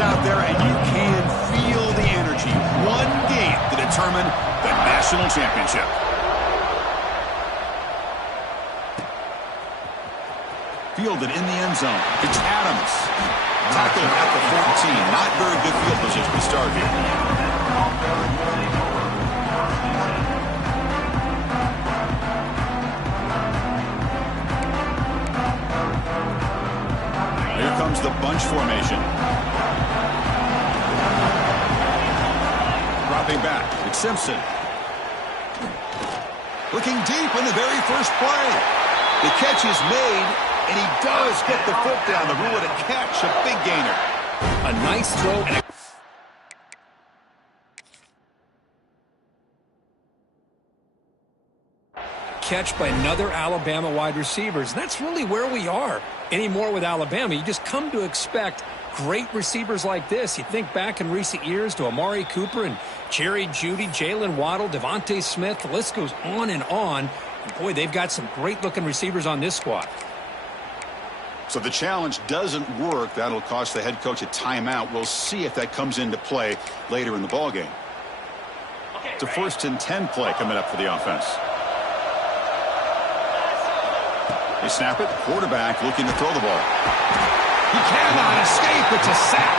out there, and you can feel the energy. One game to determine the national championship. Fielded in the end zone. It's Adams. Tackled at the 14. Not very good field position to start here. Here comes the bunch formation. Dropping back. It's Simpson. Looking deep in the very first play. The catch is made, and he does get the foot down to rule it a catch, a big gainer. A nice throw. And catch by another Alabama wide receivers. That's really where we are anymore with Alabama. You just come to expect great receivers like this. You think back in recent years to Amari Cooper and Jerry Jeudy, Jalen Waddle, Devontae Smith. The list goes on and on. And boy, they've got some great-looking receivers on this squad. So the challenge doesn't work. That'll cost the head coach a timeout. We'll see if that comes into play later in the ballgame. It's a 1st and 10 play coming up for the offense. They snap it. Quarterback looking to throw the ball. He cannot escape. It's a sack.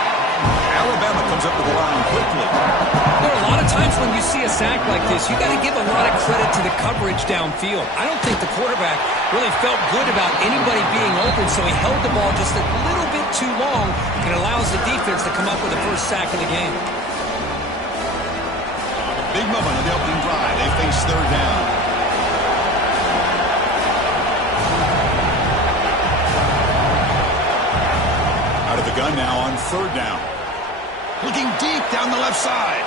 Alabama comes up with the line quickly. There are a lot of times when you see a sack like this, you got to give a lot of credit to the coverage downfield. I don't think the quarterback really felt good about anybody being open, so he held the ball just a little bit too long and allows the defense to come up with the first sack of the game. Big moment on the opening drive. They face 3rd down. Out of the gun now on 3rd down. Looking deep down the left side.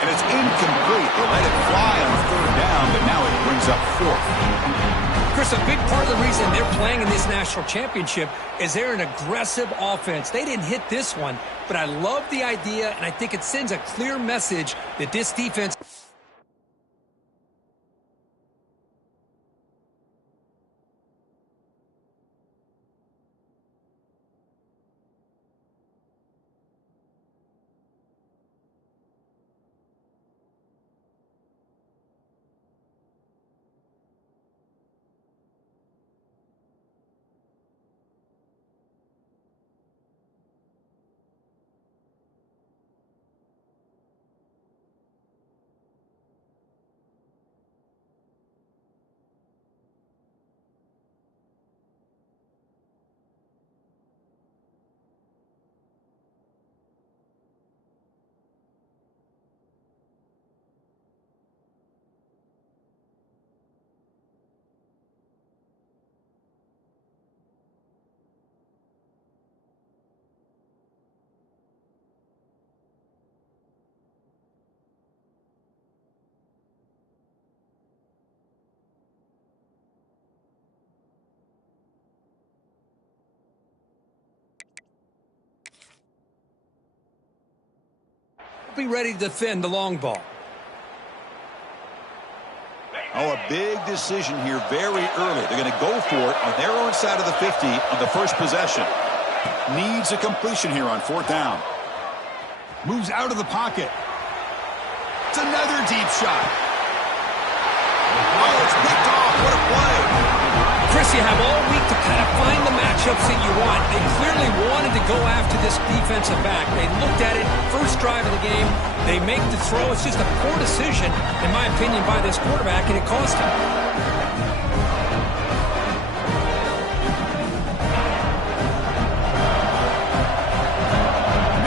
And it's incomplete. They let it fly on 3rd down, but now it brings up 4th. Chris, a big part of the reason they're playing in this national championship is they're an aggressive offense. They didn't hit this one, but I love the idea, and I think it sends a clear message that this defense... be ready to defend the long ball. Oh, a big decision here very early. They're going to go for it on their own side of the 50 on the first possession. Needs a completion here on 4th down. Moves out of the pocket. It's another deep shot. Oh, it's picked off. What a play. Chris, you have all week to kind of find the matchups that you want. They clearly wanted to go after this defensive back. They looked at it, first drive of the game. They make the throw. It's just a poor decision, in my opinion, by this quarterback, and it cost him.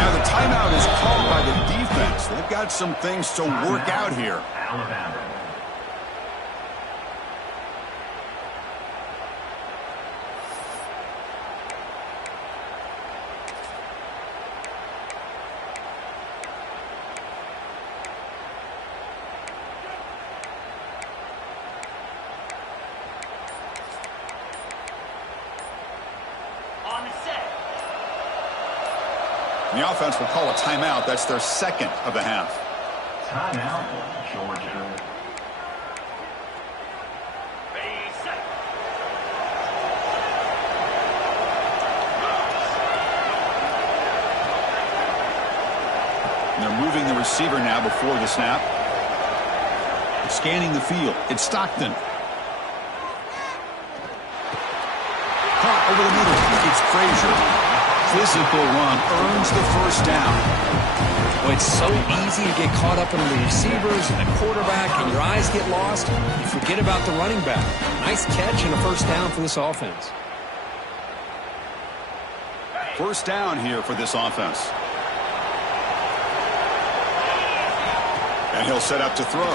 Now the timeout is called by the defense. They've got some things to work out here. Alabama. The offense will call a timeout. That's their 2nd of the half. Timeout, Georgia. They're moving the receiver now before the snap. Scanning the field. It's Stockton. Caught over the middle. It's Frazier. Physical run earns the first down. Well, it's so easy to get caught up in the receivers and the quarterback, and your eyes get lost. You forget about the running back. Nice catch and a first down for this offense. First down here for this offense. And he'll set up to throw.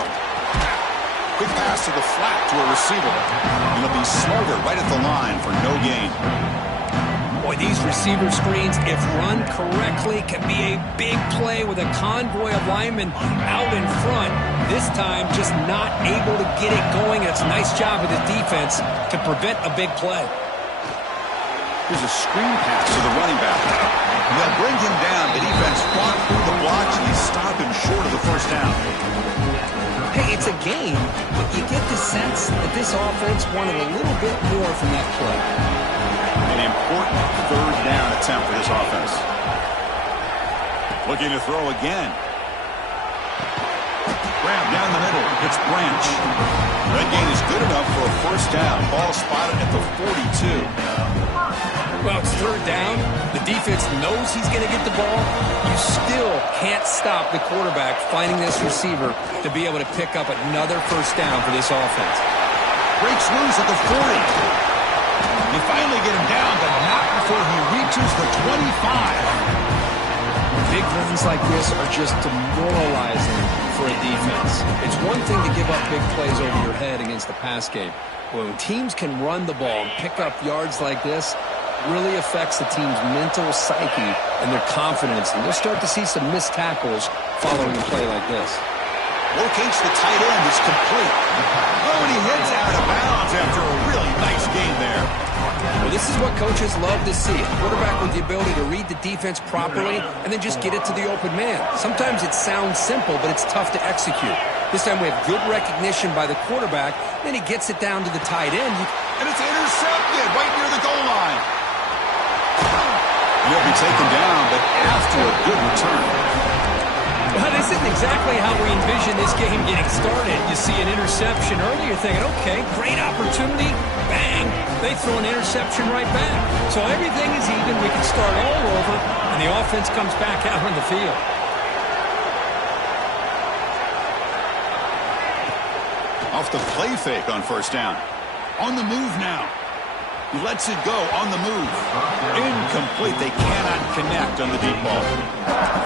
Quick pass to the flat to a receiver. And he'll be smarter right at the line for no gain. Boy, these receiver screens, if run correctly, can be a big play with a convoy of linemen out in front. This time, just not able to get it going. It's a nice job of the defense to prevent a big play. Here's a screen pass to the running back. And they'll bring him down. The defense fought through the blocks, and they stop him short of the first down. Hey, it's a game, but you get the sense that this offense wanted a little bit more from that play. An important third down attempt for this offense. Looking to throw again. Grab down the middle. It's Branch. That gain is good enough for a first down. Ball spotted at the 42. Well, it's third down. The defense knows he's going to get the ball. You still can't stop the quarterback finding this receiver to be able to pick up another first down for this offense. Breaks loose at the 40. They finally get him down, but not before he reaches the 25. Big runs like this are just demoralizing for a defense. It's one thing to give up big plays over your head against the pass game. When teams can run the ball and pick up yards like this, really affects the team's mental psyche and their confidence. And you'll start to see some missed tackles following a play like this. Locates the tight end. It's complete. Oh, and he heads out of bounds after a really nice game there. Well, this is what coaches love to see. A quarterback with the ability to read the defense properly and then just get it to the open man. Sometimes it sounds simple, but it's tough to execute. This time we have good recognition by the quarterback. Then he gets it down to the tight end. And it's intercepted right near the goal line. He'll be taken down, but after a good return. Well, this isn't exactly how we envision this game getting started. You see an interception early, you're thinking, okay, great opportunity. Bang! They throw an interception right back. So everything is even. We can start all over, and the offense comes back out on the field. Off the play fake on first down. On the move now. He lets it go on the move. Incomplete. They cannot connect on the deep ball.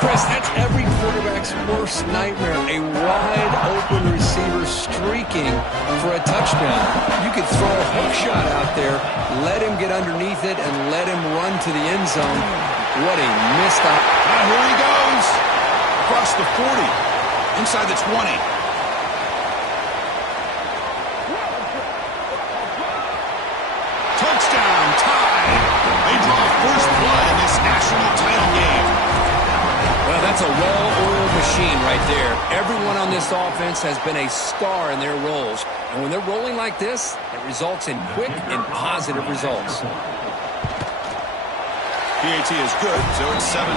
Chris, that's every quarterback's worst nightmare. A wide-open receiver streaking for a touchdown. You could throw a hook shot out there, let him get underneath it, and let him run to the end zone. What a missed opportunity. Here he goes. Across the 40. Inside the 20. Touchdown, tie. They draw first blood in this national title game. Well, that's a well-oiled machine right there. Everyone on this offense has been a star in their roles. And when they're rolling like this, it results in quick and positive results. PAT is good, so it's 7-0.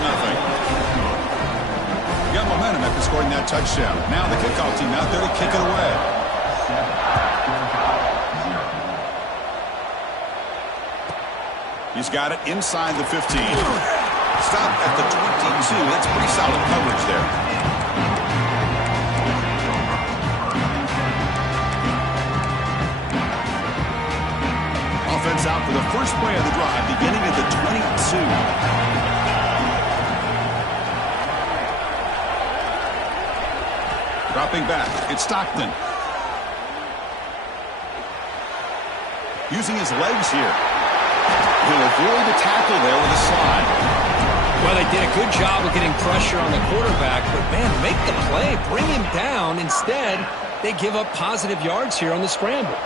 Got momentum after scoring that touchdown. Now the kickoff team out there to kick it away. He's got it inside the 15. Stop at the 22. That's pretty solid coverage there. Offense out for the first play of the drive, beginning at the 22. Dropping back, it's Stockton. Using his legs here. He'll avoid the tackle there with a slide. Well, they did a good job of getting pressure on the quarterback, but, man, make the play, bring him down. Instead, they give up positive yards here on the scramble.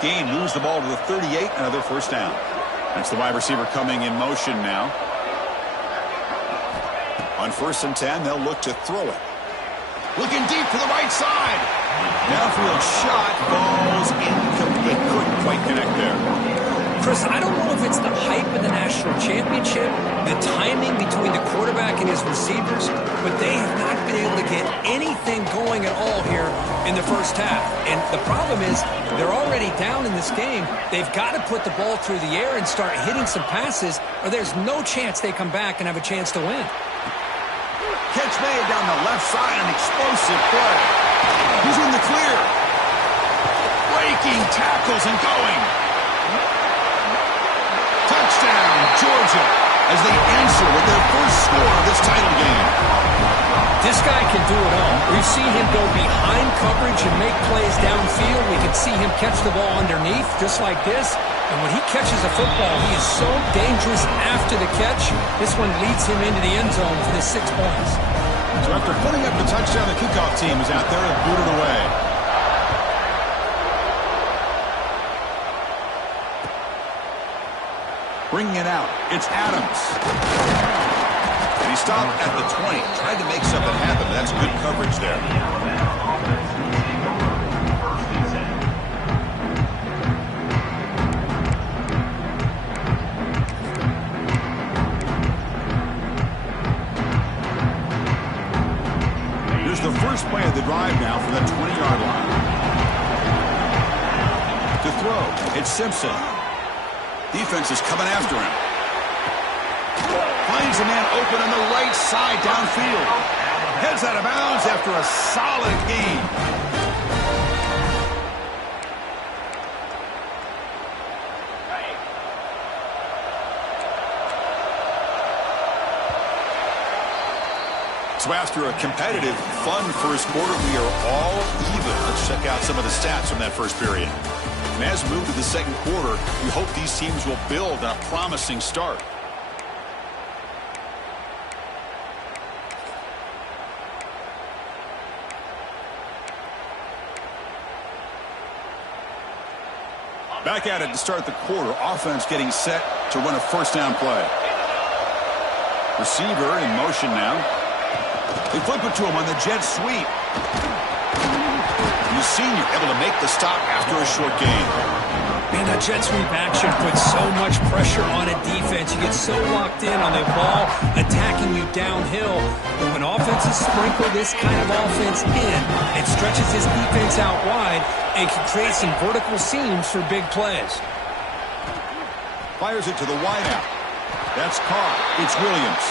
Gain moves the ball to the 38, another first down. That's the wide receiver coming in motion now. On 1st and 10, they'll look to throw it. Looking deep to the right side. Downfield shot, falls incomplete. Couldn't quite connect there. Chris, I don't know if it's the hype of the national championship, the timing between the quarterback and his receivers, but they have not anything going at all here in the first half. And the problem is they're already down in this game. They've got to put the ball through the air and start hitting some passes, or there's no chance they come back and have a chance to win. Catch made down the left side, an explosive play. He's in the clear. Breaking tackles and going. Touchdown, Georgia, as they answer with their first score of this title game. This guy can do it all. We've seen him go behind coverage and make plays downfield. We can see him catch the ball underneath, just like this. And when he catches a football, he is so dangerous after the catch. This one leads him into the end zone for the 6 points. So after putting up the touchdown, the kickoff team is out there and booted away. Bringing it out, it's Adams. And he stopped at the 20, tried to make something happen, but that's good coverage there. Here's the first play of the drive now from the 20-yard line. To throw, it's Simpson. Defense is coming after him. Finds a man open on the right side downfield. Heads out of bounds after a solid gain. So after a competitive, fun first quarter, we are all even. Let's check out some of the stats from that first period. And as we move to the second quarter, we hope these teams will build on a promising start. Back at it to start the quarter. Offense getting set to run a first down play. Receiver in motion now. They flip it to him on the jet sweep. The senior able to make the stop after a short gain. Man, that jet sweep action puts so much pressure on a defense. You get so locked in on the ball attacking you downhill. But when offenses sprinkle this kind of offense in, it stretches his defense out wide and can create some vertical seams for big plays. Fires it to the wideout. That's caught. It's Williams.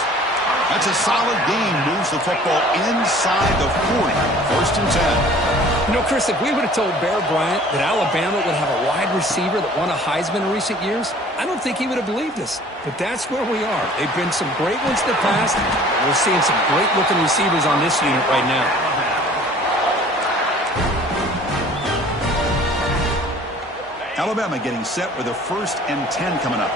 That's a solid gain. Moves the football inside the 40. First and 10. You know, Chris, if we would have told Bear Bryant that Alabama would have a wide receiver that won a Heisman in recent years, I don't think he would have believed us. But that's where we are. They've been some great ones in the past. We're seeing some great-looking receivers on this unit right now. Alabama getting set with a 1st and 10 coming up.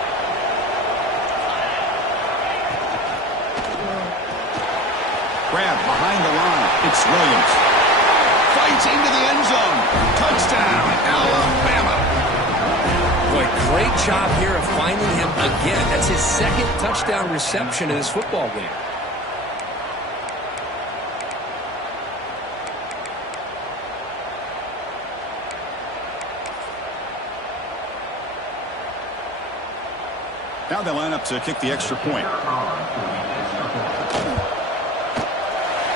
Grab behind the line. It's Williams. Fights into the end zone. Touchdown, Alabama. Boy, great job here of finding him again. That's his 2nd touchdown reception in this football game. Now they line up to kick the extra point.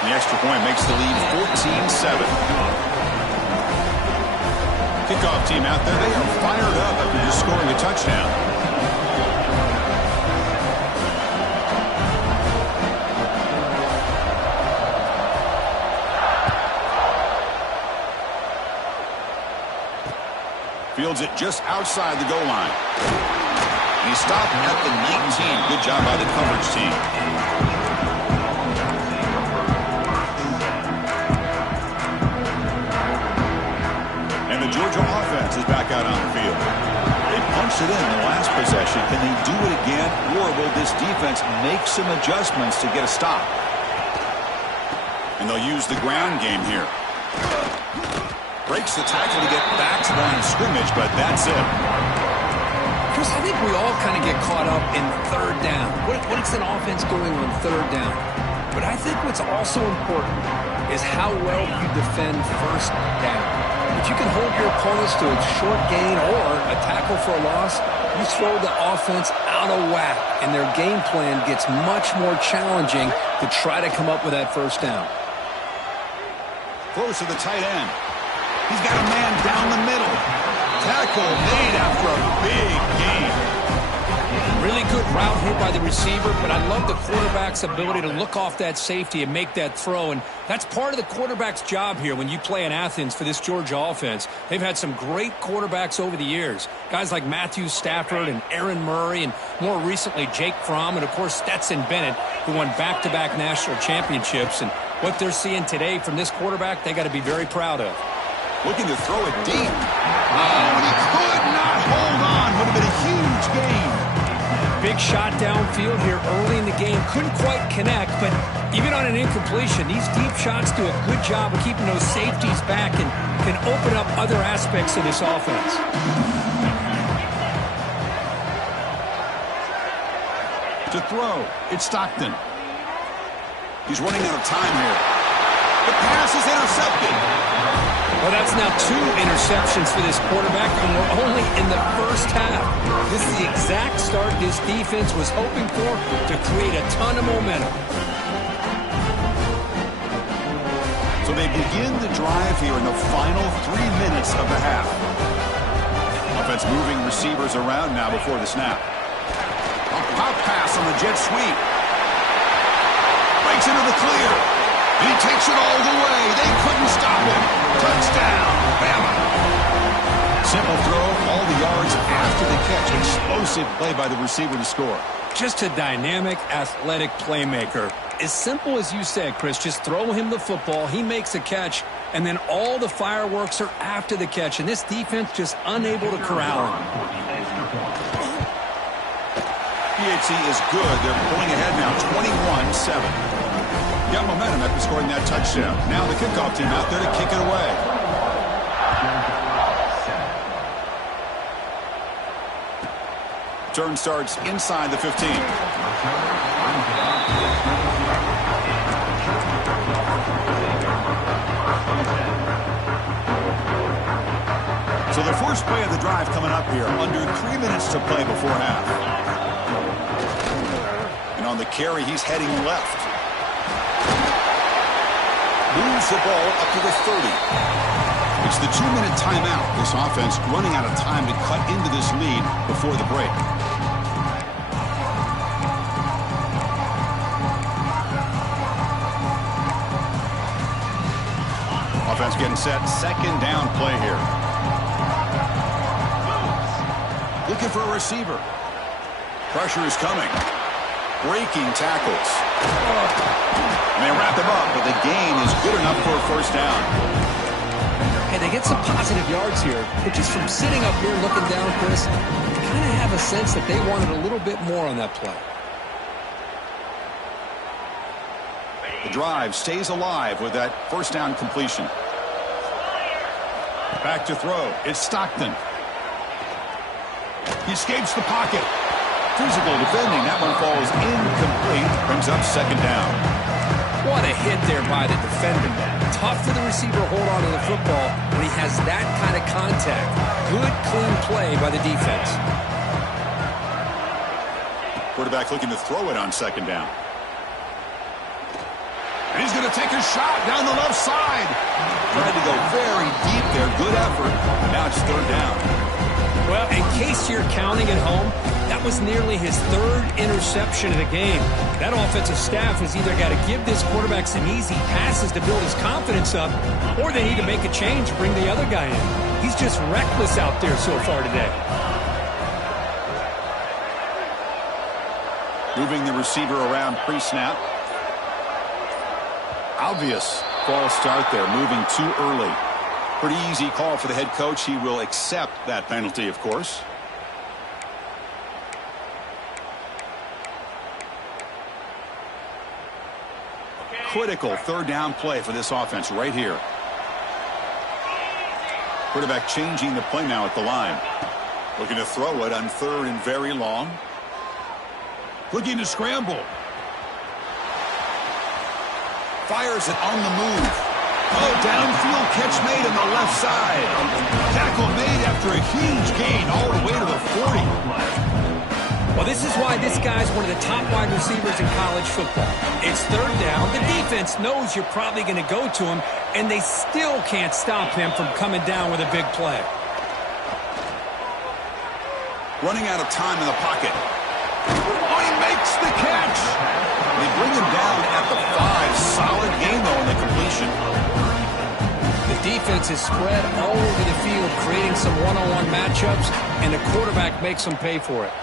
The extra point makes the lead 14-7. Kickoff team out there, they are fired up after just scoring a touchdown. Fields it just outside the goal line. And he stopped at the 19. Good job by the coverage team. Georgia offense is back out on the field. They punched it in the last possession. Can they do it again, or will this defense make some adjustments to get a stop? And they'll use the ground game here. Breaks the tackle to get back to the line of scrimmage, but that's it. Chris, I think we all kind of get caught up in 3rd down. What is an offense doing on 3rd down? But I think what's also important is how well you defend 1st down. If you can hold your opponents to a short gain or a tackle for a loss, you throw the offense out of whack, and their game plan gets much more challenging to try to come up with that 1st down. Throws to the tight end. He's got a man down the middle. Tackle made after a big gain. Really good route here by the receiver, but I love the quarterback's ability to look off that safety and make that throw. And that's part of the quarterback's job here when you play in Athens for this Georgia offense. They've had some great quarterbacks over the years. Guys like Matthew Stafford and Aaron Murray, and more recently Jake Fromm, and of course Stetson Bennett, who won back-to-back national championships. And what they're seeing today from this quarterback, they got to be very proud of. Looking to throw it deep. Oh, and he could not hold on. Would have been a huge gain. Big shot downfield here early in the game. Couldn't quite connect, but even on an incompletion, these deep shots do a good job of keeping those safeties back and can open up other aspects of this offense. To throw, it's Stockton. He's running out of time here. The pass is intercepted. Well, that's now 2 interceptions for this quarterback, and we're only in the first half. This is the exact start this defense was hoping for to create a ton of momentum. So they begin the drive here in the final 3 minutes of the half. Offense moving receivers around now before the snap. A pop pass on the jet sweep. Breaks into the clear. And he takes it all the way. They couldn't stop him. Touchdown, Bama. Simple throw, all the yards after the catch. Explosive play by the receiver to score. Just a dynamic, athletic playmaker. As simple as you said, Chris, just throw him the football, he makes a catch, and then all the fireworks are after the catch, and this defense just unable to corral him. PHC is good. They're pulling ahead now, 21-7. Got momentum after scoring that touchdown. Now the kickoff team out there to kick it away. Turn starts inside the 15. So the first play of the drive coming up here. Under 3 minutes to play before half. And on the carry, he's heading left. Moves the ball up to the 30. It's the 2-minute timeout. This offense running out of time to cut into this lead before the break. Offense getting set. Second down play here. Looking for a receiver. Pressure is coming. Breaking tackles. And they wrap him up, but the gain is good enough for a first down. Hey, they get some positive yards here, but just from sitting up here looking down, Chris, you kind of have a sense that they wanted a little bit more on that play. The drive stays alive with that first down completion. Back to throw. It's Stockton. He escapes the pocket. Physical defending. That one falls incomplete. Brings up second down. What a hit there by the defender. Tough for the receiver to hold on to the football when he has that kind of contact. Good, clean play by the defense. Quarterback looking to throw it on second down. And he's going to take a shot down the left side. Tried to go very deep there. Good effort. Now it's third down. Well, in case you're counting at home, that was nearly his 3rd interception of the game. That offensive staff has either got to give this quarterback some easy passes to build his confidence up, or they need to make a change and bring the other guy in. He's just reckless out there so far today. Moving the receiver around pre-snap. Obvious false start there, moving too early. Pretty easy call for the head coach. He will accept that penalty, of course. Critical third down play for this offense right here. Quarterback changing the play now at the line. Looking to throw it on 3rd and very long. Looking to scramble. Fires it on the move. Oh, downfield catch made on the left side. Tackle made after a huge gain all the way to the 40. Well, this is why this guy's one of the top wide receivers in college football. It's third down. The defense knows you're probably going to go to him, and they still can't stop him from coming down with a big play. Running out of time in the pocket. Oh, he makes the catch. They bring him down at the 5. Solid gain, though, in the completion. The defense is spread all over the field, creating some one-on-one matchups, and the quarterback makes them pay for it.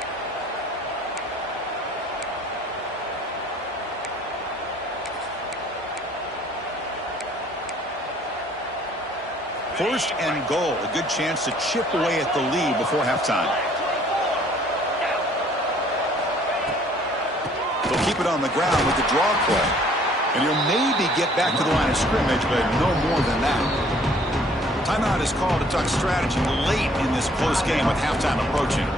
First and goal. A good chance to chip away at the lead before halftime. They'll keep it on the ground with the draw play. And he'll maybe get back to the line of scrimmage, but no more than that. Timeout is called to talk strategy late in this close game with halftime approaching.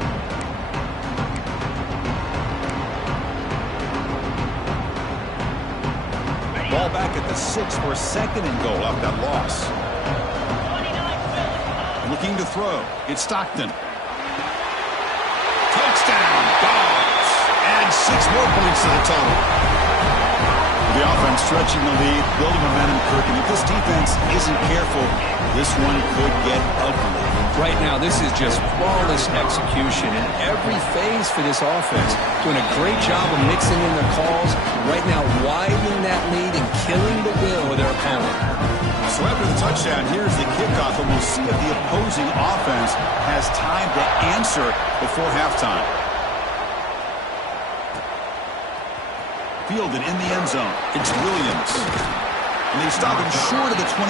Ball back at the 6 for second and goal after that loss. Looking to throw. It's Stockton. Touchdown, Dogs. And 6 more points to the total. The offense stretching the lead, building momentum, Kirk. And if this defense isn't careful, this one could get ugly. Right now, this is just flawless execution in every phase for this offense. Doing a great job of mixing in their calls. Right now, widening that lead and killing the will of their opponent. So after the touchdown, here's the kickoff, and we'll see if the opposing offense has time to answer before halftime. Fielded in the end zone. It's Williams. And they stop him short of the 25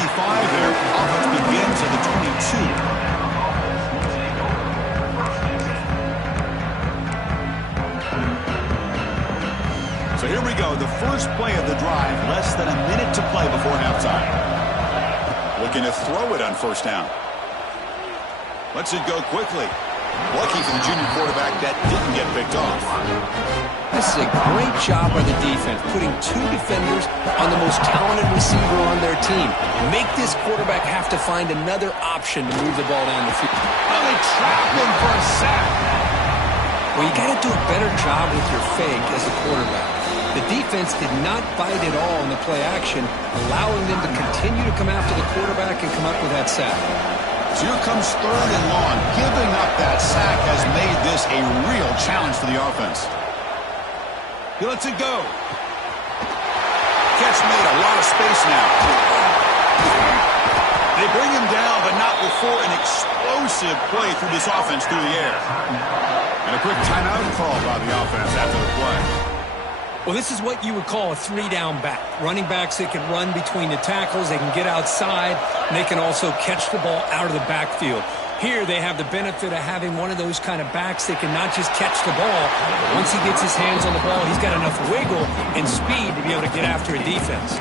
there. Offense begins at the 22. So here we go. The first play of the drive. Less than a minute to play before halftime. Looking to throw it on first down. Lets it go quickly. Lucky for the junior quarterback that didn't get picked off. This is a great job by the defense, putting 2 defenders on the most talented receiver on their team. Make this quarterback have to find another option to move the ball down the field. Well, they trap him for a sack. Well, you got to do a better job with your fake as a quarterback. The defense did not bite at all in the play action, allowing them to continue to come after the quarterback and come up with that sack. So here comes third and long. Giving up that sack has made this a real challenge for the offense. He lets it go. Catch made, a lot of space now. They bring him down, but not before an explosive play through this offense through the air. And a quick timeout call by the offense after the play. Well, this is what you would call a 3-down back. Running backs that can run between the tackles, they can get outside, and they can also catch the ball out of the backfield. Here they have the benefit of having one of those kind of backs that can not just catch the ball. Once he gets his hands on the ball, he's got enough wiggle and speed to be able to get after a defense.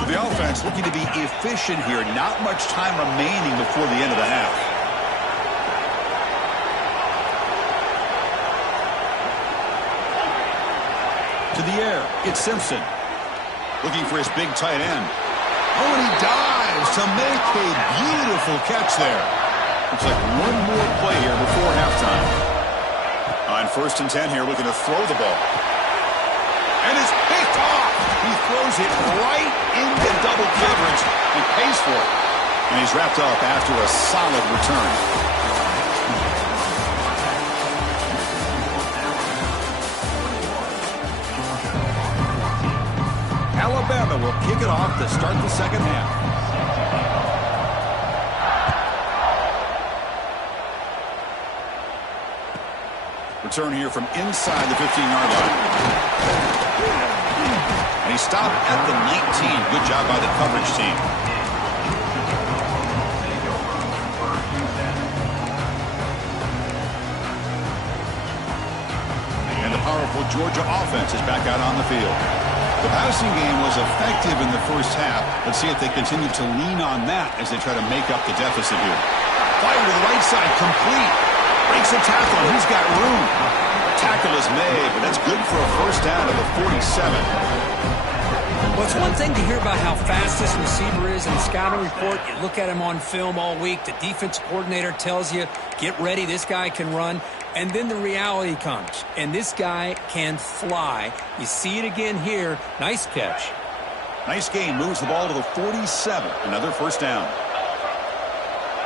So the offense looking to be efficient here. Not much time remaining before the end of the half. To the air, it's Simpson. Looking for his big tight end. Oh, and he dives to make a beautiful catch there. Looks like one more play here before halftime. On 1st and 10 here, looking to throw the ball. And it's picked off. He throws it right into double coverage and pays for it. And he's wrapped up after a solid return. Alabama will kick it off to start the second half. Return here from inside the 15-yard line. And he stopped at the 19. Good job by the coverage team. And the powerful Georgia offense is back out on the field. The passing game was effective in the first half. Let's see if they continue to lean on that as they try to make up the deficit here. Fire to the right side, complete. Breaks a tackle, he's got room. Tackle is made, but that's good for a first down to the 47. Well, it's one thing to hear about how fast this receiver is in the scouting report. You look at him on film all week. The defense coordinator tells you, get ready, this guy can run. And then the reality comes, and this guy can fly. You see it again here. Nice catch. Nice game. Moves the ball to the 47. Another first down.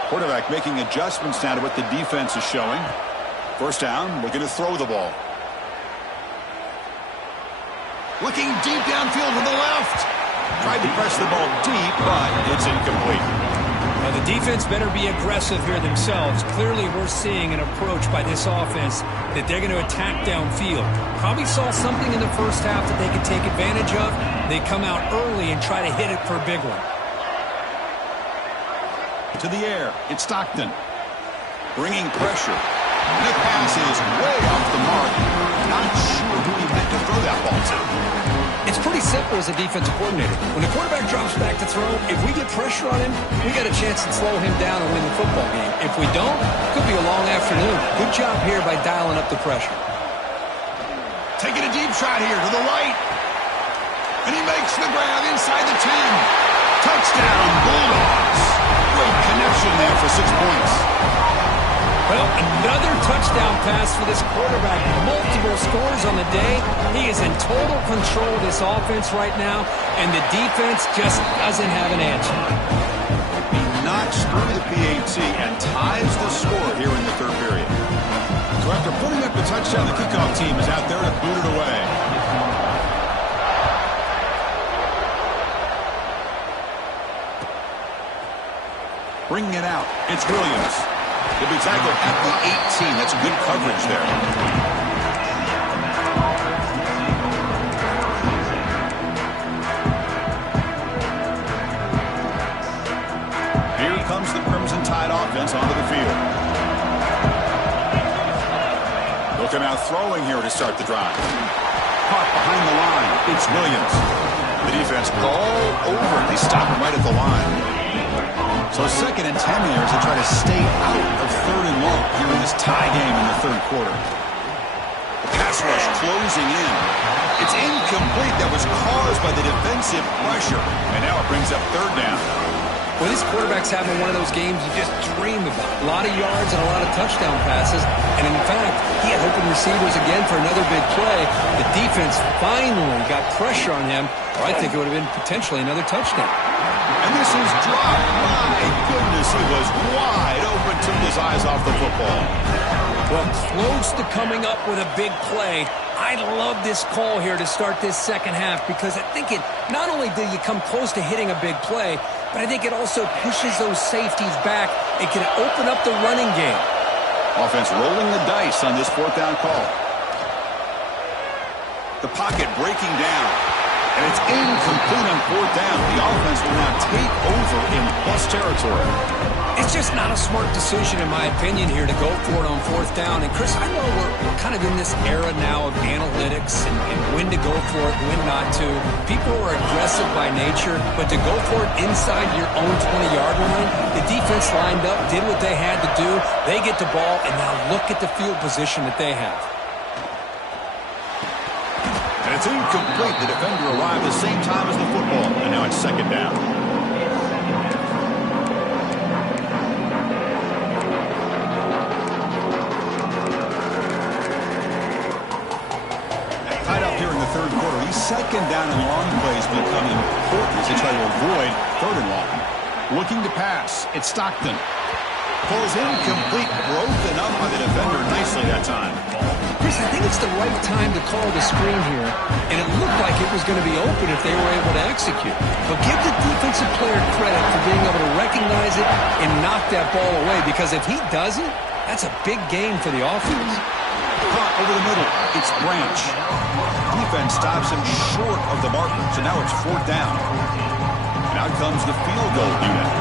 Quarterback making adjustments now to what the defense is showing. First down, looking to throw the ball. Looking deep downfield to the left. Tried to press the ball deep, but it's incomplete. Now the defense better be aggressive here themselves. Clearly we're seeing an approach by this offense that they're going to attack downfield. Probably saw something in the first half that they could take advantage of. They come out early and try to hit it for a big one. To the air, it's Stockton. Bringing pressure. And the pass is way off the mark. Not sure who he meant to throw that ball to. It's pretty simple as a defensive coordinator. When the quarterback drops back to throw, if we get pressure on him, we got a chance to slow him down and win the football game. If we don't, it could be a long afternoon. Good job here by dialing up the pressure. Taking a deep shot here to the right. And he makes the grab inside the 10. Touchdown, Bulldogs. Great connection there for 6 points. Well, another touchdown pass for this quarterback. Multiple scores on the day. He is in total control of this offense right now, and the defense just doesn't have an answer. He knocks through the PAT and ties the score here in the third period. So after putting up the touchdown, the kickoff team is out there to boot it away. Bringing it out, it's Williams. He'll be tackled at the 18. That's good coverage there. Here comes the Crimson Tide offense onto the field. They'll come out throwing here to start the drive. Caught behind the line. It's Williams. The defense all over. They stop him right at the line. So 2nd and 10 here as they try to stay out of 3rd and long here in this tie game in the third quarter. The pass rush closing in. It's incomplete. That was caused by the defensive pressure. And now it brings up 3rd down. Well, this quarterback's having one of those games you just dream about. A lot of yards and a lot of touchdown passes. And in fact, he had open receivers again for another big play. The defense finally got pressure on him, or I think it would have been potentially another touchdown. And this is dropped. My goodness, he was wide open, took his eyes off the football. Well, close to coming up with a big play. I love this call here to start this second half because I think it not only do you come close to hitting a big play, but I think it also pushes those safeties back. It can open up the running game. Offense rolling the dice on this 4th down call. The pocket breaking down. And it's incomplete on 4th down. The offense will now take over in plus territory. It's just not a smart decision, in my opinion, here to go for it on 4th down. And, Chris, I know we're kind of in this era now of analytics and when to go for it, when not to. People are aggressive by nature, but to go for it inside your own 20-yard line, the defense lined up, did what they had to do. They get the ball, and now look at the field position that they have. And it's incomplete. The defender arrived at the same time as the football. And now it's 2nd down. Tied up here in the third quarter. These 2nd down and long plays become important as they try to avoid 3rd and long. Looking to pass. It's Stockton. Pulls incomplete. Broken up by the defender nicely that time. Chris, I think it's the right time to call the screen here, and it looked like it was going to be open if they were able to execute. But give the defensive player credit for being able to recognize it and knock that ball away, because if he doesn't, that's a big gain for the offense. Caught over the middle. It's Branch. Defense stops him short of the marker, so now it's 4th down. And out comes the field goal unit.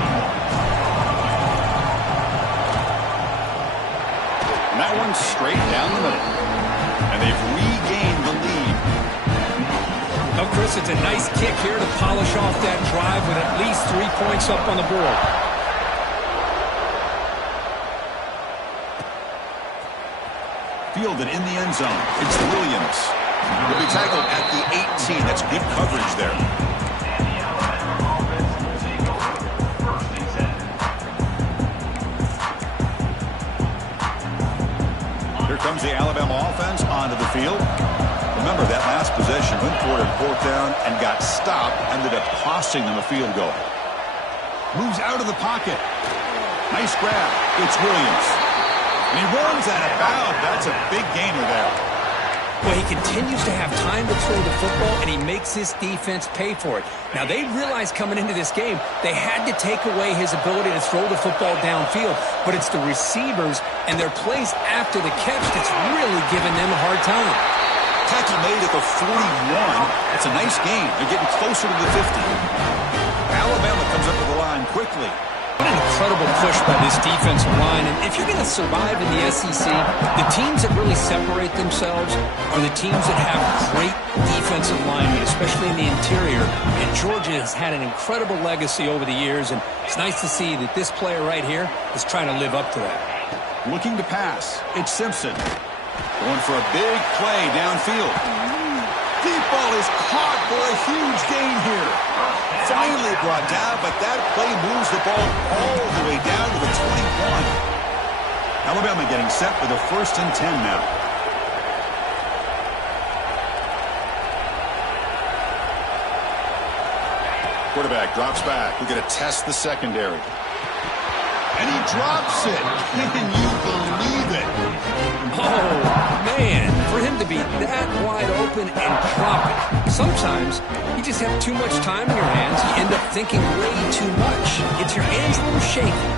And that one's straight down the middle. And they've regained the lead. Well, Chris, it's a nice kick here to polish off that drive with at least 3 points up on the board. Fielded in the end zone. It's Williams. He'll be tackled at the 18. That's good coverage there. Here comes the Alabama offense onto the field. Remember, that last possession went for it on 4th down and got stopped, ended up costing them a field goal. Moves out of the pocket. Nice grab. It's Williams. And he runs out of bounds. That's a big gainer there. Well, he continues to have time to throw the football, and he makes this defense pay for it. Now, they realized coming into this game they had to take away his ability to throw the football downfield, but it's the receivers and their plays after the catch that's really giving them a hard time. Tackle made at the 41. That's a nice gain. They're getting closer to the 50. Alabama comes up to the line quickly. What an incredible push by this defensive line. And if you're going to survive in the SEC, the teams that really separate themselves are the teams that have great defensive linemen, especially in the interior. And Georgia has had an incredible legacy over the years, and it's nice to see that this player right here is trying to live up to that. Looking to pass. It's Simpson. Going for a big play downfield. Deep ball is caught for a huge gain here. Finally brought down, but that play moves the ball all the way down to the 21. Alabama getting set for the 1st and 10 now. Quarterback drops back. We're going to test the secondary. And he drops it. Can you believe it? Oh, man, for him to be that wide open and drop it. Sometimes you just have too much time in your hands. You end up thinking way too much. Gets your hands a little shaky.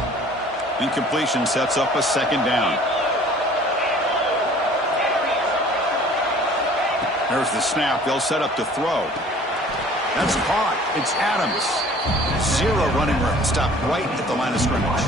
Incompletion sets up a 2nd down. There's the snap. They'll set up to throw. That's caught. It's Adams. 0 running room. Stopped right at the line of scrimmage.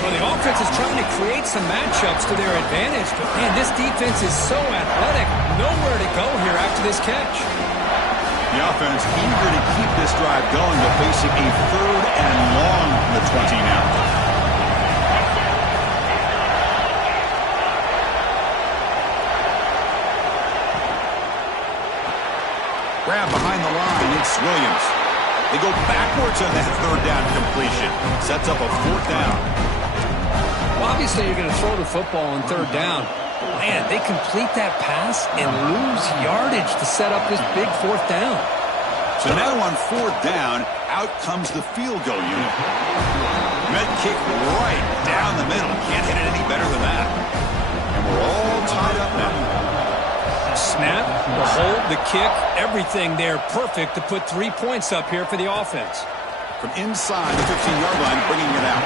Well, the offense is trying to create some matchups to their advantage, but man, this defense is so athletic. Nowhere to go here after this catch. The offense eager to keep this drive going, but facing a 3rd and long from the 20 now. Grab behind the line. It's Williams. They go backwards on that 3rd down completion. Sets up a 4th down. Well, obviously, you're going to throw the football on 3rd down. Man, they complete that pass and lose yardage to set up this big 4th down. So now on 4th down, out comes the field goal unit. Med kick right down the middle. Can't hit it any better than that. And we're all tied up now. Snap, the hold, the kick, everything there perfect to put 3 points up here for the offense. From inside the 15-yard line, bringing it out.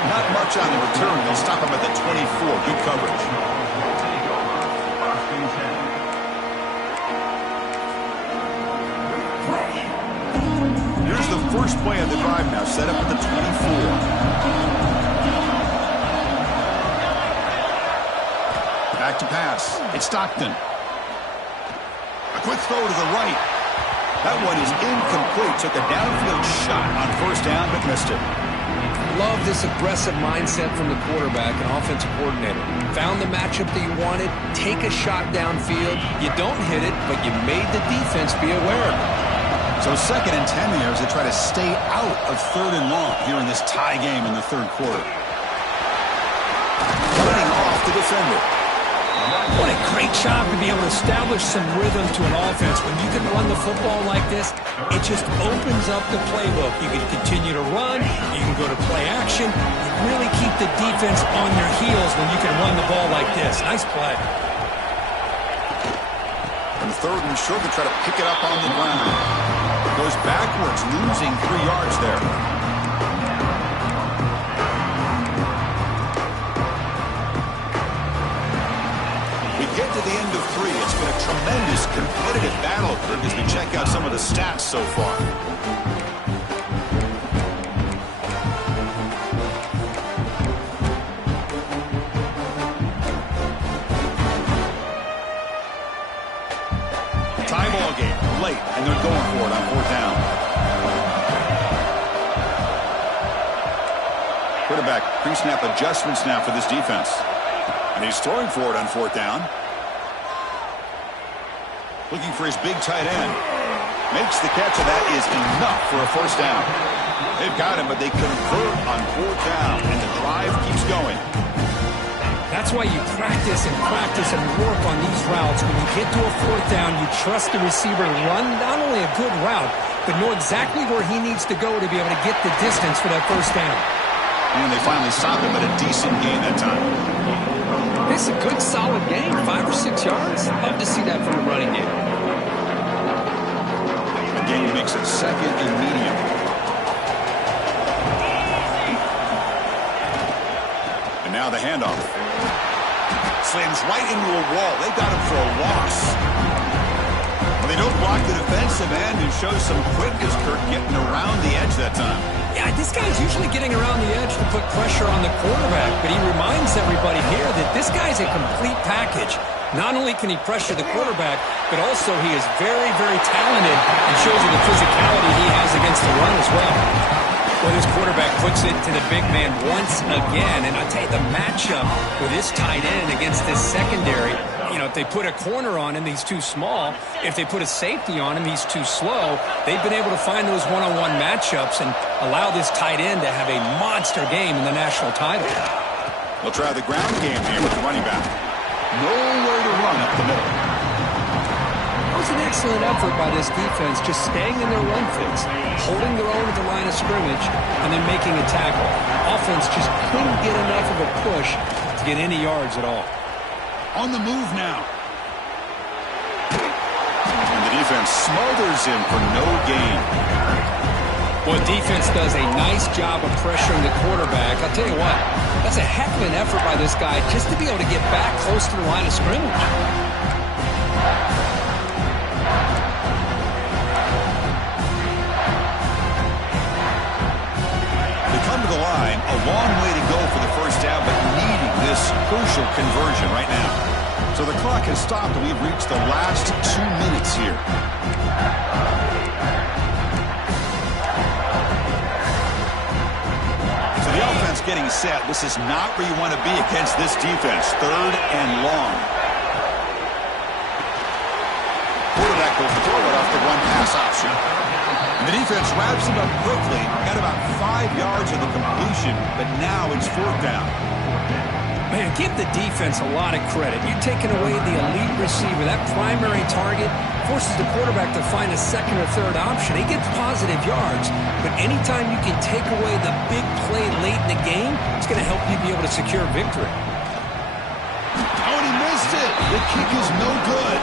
Not much on the return. They'll stop him at the 24. Good coverage. Here's the first play of the drive now, set up at the 24. Back to pass. It's Stockton. A quick throw to the right. That one is incomplete. Took a downfield shot on 1st down, but missed it. Love this aggressive mindset from the quarterback and offensive coordinator. Found the matchup that you wanted. Take a shot downfield. You don't hit it, but you made the defense be aware of it. So 2nd and 10 here as they try to stay out of 3rd and long here in this tie game in the 3rd quarter. Running off the defender. What a great job to be able to establish some rhythm to an offense. When you can run the football like this, it just opens up the playbook. You can continue to run. You can go to play action. You really keep the defense on their heels when you can run the ball like this. Nice play. And 3rd and short, they try to pick it up on the ground. Goes backwards, losing 3 yards there. Get to the end of 3. It's been a tremendous competitive battle as we check out some of the stats so far. Tie ball game late, and they're going for it on 4th down. Quarterback pre-snap adjustments now for this defense. And he's throwing for it on 4th down. Looking for his big tight end. Makes the catch, and that is enough for a first down. They've got him, but they convert on fourth down, and the drive keeps going. That's why you practice and work on these routes. When you get to a fourth down, you trust the receiver to run not only a good route, but know exactly where he needs to go to be able to get the distance for that first down. And they finally stop him at a decent gain that time. It's a good, solid game, 5 or 6 yards. Love to see that from the running game. The game makes it second and medium. And now the handoff. Slams right into a wall. They got him for a loss. Well, they don't block the defensive end and show some quickness, Kirk, getting around the edge that time. Yeah, this guy's usually getting around the edge to put pressure on the quarterback, but he reminds everybody here that this guy's a complete package. Not only can he pressure the quarterback, but also he is very, very talented and shows you the physicality he has against the run as well. Well, this quarterback puts it to the big man once again, and I'll tell you the matchup with this tight end against this secondary, you know, if they put a corner on him, he's too small. If they put a safety on him, he's too slow. They've been able to find those one-on-one matchups and allow this tight end to have a monster game in the national title. They'll try the ground game here with the running back. Nowhere to run up the middle. That was an excellent effort by this defense, just staying in their run fix, holding their own at the line of scrimmage, and then making a tackle. Offense just couldn't get enough of a push to get any yards at all. On the move now. And the defense smothers him for no gain. Well, defense does a nice job of pressuring the quarterback. I'll tell you what, that's a heck of an effort by this guy just to be able to get back close to the line of scrimmage. They come to the line, a long way to go for the first down, but needing this crucial conversion right now. So the clock has stopped, and we've reached the last 2 minutes here. So the offense getting set. This is not where you want to be against this defense. Third and long. Quarterback will throw it off the one-pass option. And the defense wraps him up quickly. Got about 5 yards of the completion, but now it's fourth down. Man, give the defense a lot of credit. You're taking away the elite receiver. That primary target forces the quarterback to find a second or third option. He gets positive yards, but anytime you can take away the big play late in the game, it's going to help you be able to secure victory. Oh, and he missed it. The kick is no good.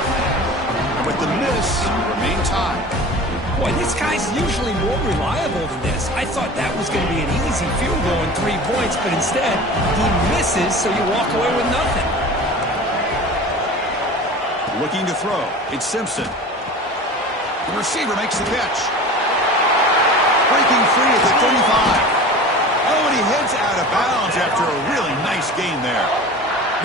And with the miss, remain tied. Boy, this guy's usually more reliable than this. I thought that was going to be an easy field goal and 3 points, but instead, he misses, so you walk away with nothing. Looking to throw. It's Simpson. The receiver makes the catch. Breaking free at the 35. Oh, and he heads out of bounds after a really nice gain there.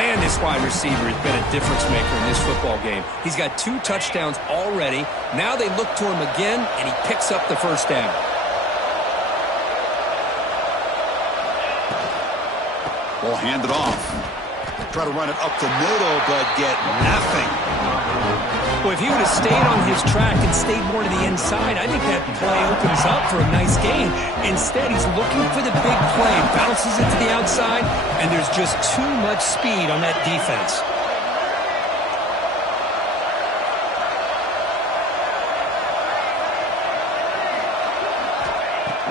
Man, this wide receiver has been a difference maker in this football game. He's got 2 touchdowns already. Now they look to him again, and he picks up the first down. Ball handed off. Try to run it up the middle, but get nothing. Well, if he would have stayed on his track and stayed more to the inside, I think that play opens up for a nice game. Instead, he's looking for the big play, bounces it to the outside, and there's just too much speed on that defense.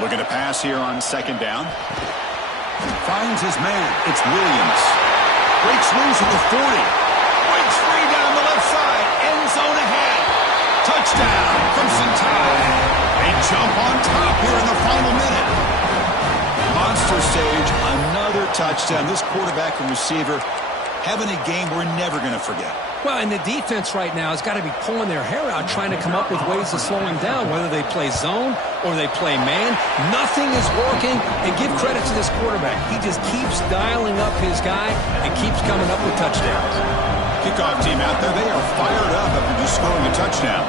Looking to pass here on second down. Finds his man. It's Williams. Breaks loose at the 40. Breaks free down the left side. End zone ahead. Touchdown, Crimson Tide. They jump on top here in the final minute. Monster stage, another touchdown. This quarterback and receiver having a game we're never going to forget. Well, and the defense right now has got to be pulling their hair out trying to come up with ways to slow him down, whether they play zone or they play man. Nothing is working, and give credit to this quarterback. He just keeps dialing up his guy and keeps coming up with touchdowns. Kickoff team out there, they are fired up after just scoring a touchdown.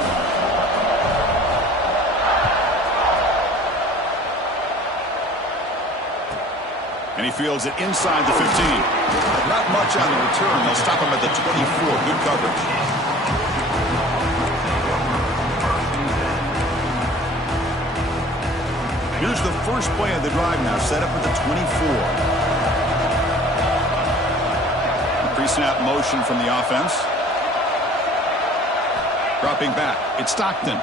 And he fields it inside the 15. Not much on the return. They'll stop him at the 24. Good coverage. Here's the first play of the drive now, set up at the 24. Pre-snap motion from the offense. Dropping back, it's Stockton.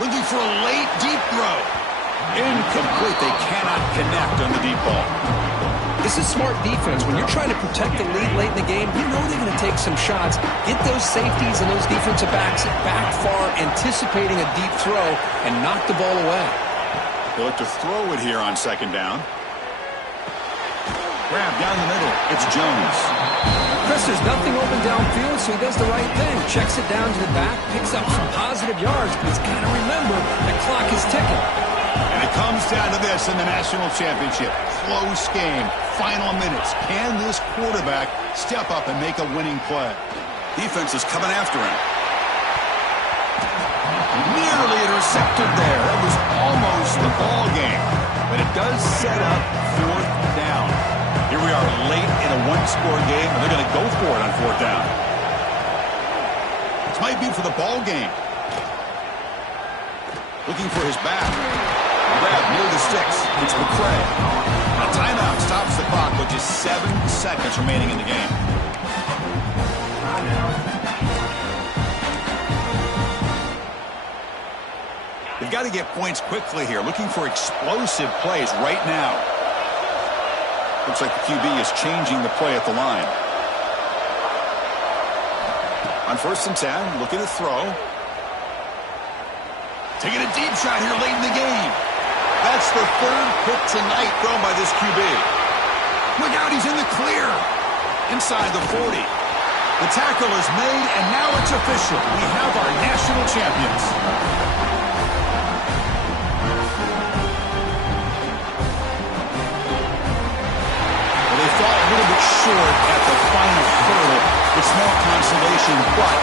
Looking for a late deep throw. Incomplete. They cannot connect on the deep ball. This is smart defense. When you're trying to protect the lead late in the game, you know they're going to take some shots. Get those safeties and those defensive backs back far, anticipating a deep throw, and knock the ball away. They look to throw it here on second down. Grab down the middle. It's Jones. Chris, there's nothing open downfield, so he does the right thing. Checks it down to the back, picks up some positive yards, but he's got to remember the clock is ticking. And it comes down to this in the national championship. Close game. Final minutes. Can this quarterback step up and make a winning play? Defense is coming after him. Nearly intercepted there. That was almost the ball game. But it does set up fourth down. Here we are late in a one-score game, and they're going to go for it on fourth down. This might be for the ball game. Looking for his back. Grab near the sticks. It's McCray. A timeout stops the clock with just 7 seconds remaining in the game. They've got to get points quickly here. Looking for explosive plays right now. Looks like the QB is changing the play at the line. On 1st and 10, looking to throw. Taking a deep shot here late in the game. That's the 3rd pick tonight thrown by this QB. Look out, he's in the clear. Inside the 40. The tackle is made, and now it's official. We have our national champions. Well, they fall a little bit short at the final hurdle. With small consolation, but